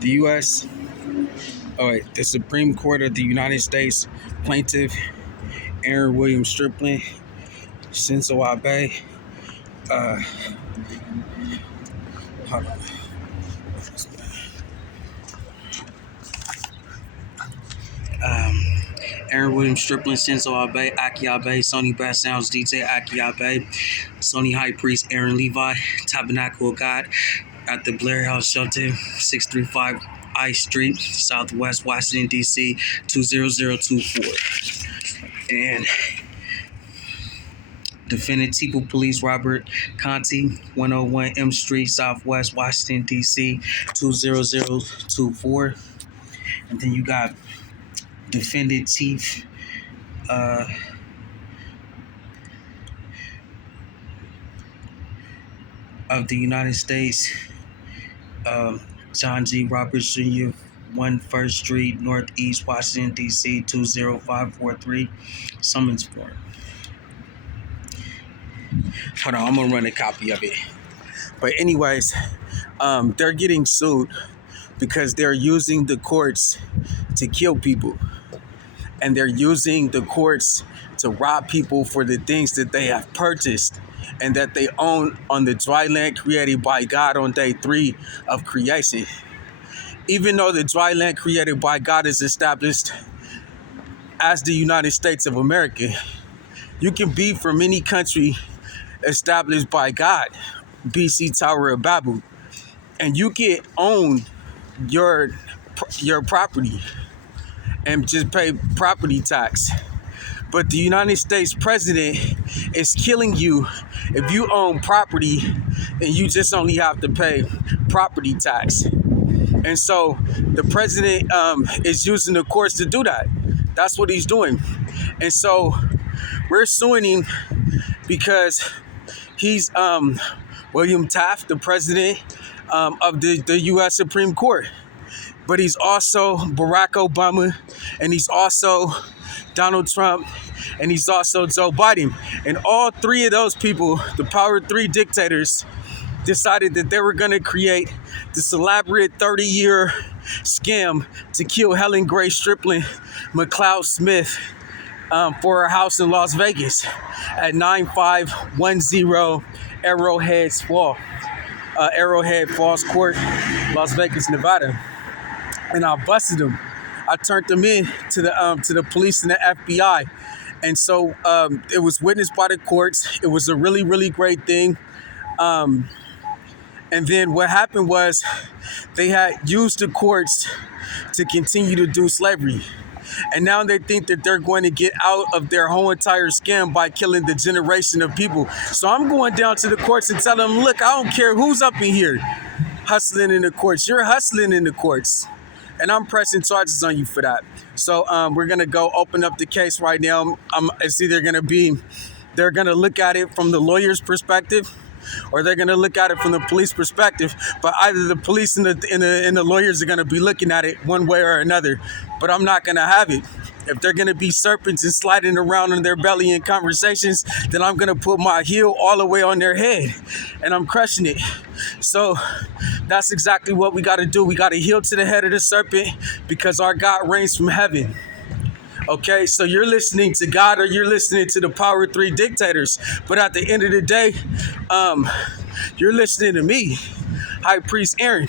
The U.S. The Supreme Court of the United States plaintiff Aaron William Strickland, Shinzo Abe. Uh, hold on. Um, Aaron William Strickland, Shinzo Abe, Aki Abe, Sony Bass Sounds DJ, Aki Abe, Sony High Priest Aaron Levi, Tabernacle of God at the Blair House Shelter, 635 I Street, Southwest Washington, D.C., 20024. And Defendant Teagle Police Robert Conti, 101 M Street, Southwest Washington, D.C., 20024. And then you got Defendant Chief of the United States, John G. Roberts Jr., 1 First Street, Northeast Washington, D.C., 20543, summons form. Hold on, I'm going to run a copy of it. But anyways, they're getting sued because they're using the courts to kill people. And they're using the courts to rob people for the things that they have purchased and that they own on the dry land created by God on day 3 of creation. Even though the dry land created by God is established as the United States of America, you can be from any country established by God, BC Tower of Babel, and you can own your property and just pay property tax. But the United States president is killing you if you own property and you just only have to pay property tax. And so the president is using the courts to do that. That's what he's doing. And so we're suing him because he's William Taft, the president of the U.S. Supreme Court. But he's also Barack Obama, and he's also Donald Trump, and he's also Joe Biden. And all three of those people, the Power 3 dictators, decided that they were going to create this elaborate 30-year scam to kill Helen Grace Strickland McLeod Smith for her house in Las Vegas at 9510 Arrowhead Falls Court, Las Vegas, Nevada. And I busted them. I turned them in to the police and the FBI. And so it was witnessed by the courts. It was a really, really great thing. And then what happened was they had used the courts to continue to do slavery. And now they think that they're going to get out of their whole entire scam by killing the generation of people. So I'm going down to the courts and telling them, look, I don't care who's up in here hustling in the courts. You're hustling in the courts. And I'm pressing charges on you for that. So we're going to go open up the case right now. It's either going to be, they're going to look at it from the lawyer's perspective, or they're going to look at it from the police perspective. But either the police and the lawyers are going to be looking at it one way or another. But I'm not going to have it. If they're going to be serpents and sliding around in their belly in conversations, then I'm going to put my heel all the way on their head. And I'm crushing it. So that's exactly what we got to do. We got to heel to the head of the serpent because our God reigns from heaven. Okay, so you're listening to God or you're listening to the Power 3 dictators. But at the end of the day, you're listening to me, High Priest Aaron.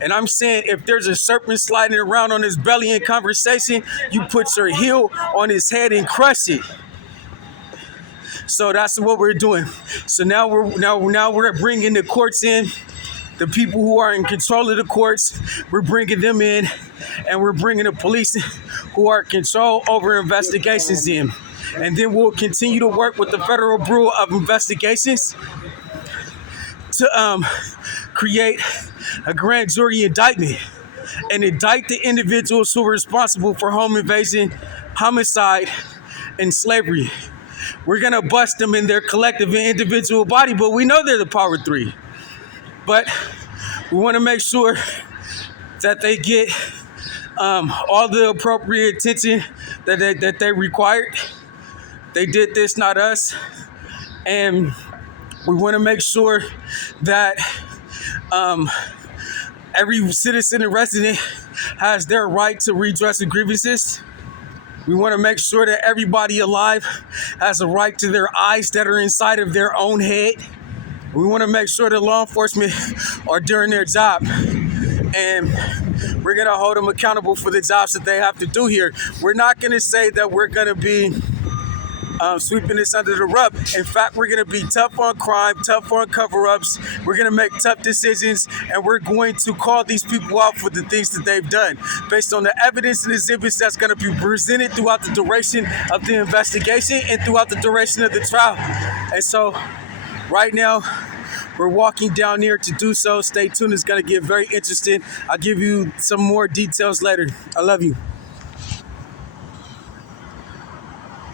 And I'm saying if there's a serpent sliding around on his belly in conversation, you put your heel on his head and crush it. So that's what we're doing. So now we're bringing the courts in. The people who are in control of the courts, we're bringing them in, and we're bringing the police who are in control over investigations in. And then we'll continue to work with the Federal Bureau of Investigations to create a grand jury indictment and indict the individuals who are responsible for home invasion, homicide, and slavery. We're going to bust them in their collective and individual body, but we know they're the Power 3. But we want to make sure that they get all the appropriate attention that they required. They did this, not us. And we want to make sure that Every citizen and resident has their right to redress of grievances. We want to make sure that everybody alive has a right to their eyes that are inside of their own head. We want to make sure that law enforcement are doing their job. And we're going to hold them accountable for the jobs that they have to do here. We're not going to say that we're going to be sweeping this under the rug. In fact, we're going to be tough on crime, tough on cover-ups. We're going to make tough decisions, and we're going to call these people out for the things that they've done based on the evidence and exhibits that's going to be presented throughout the duration of the investigation and throughout the duration of the trial. And so right now, we're walking down here to do so. Stay tuned. It's going to get very interesting. I'll give you some more details later. I love you.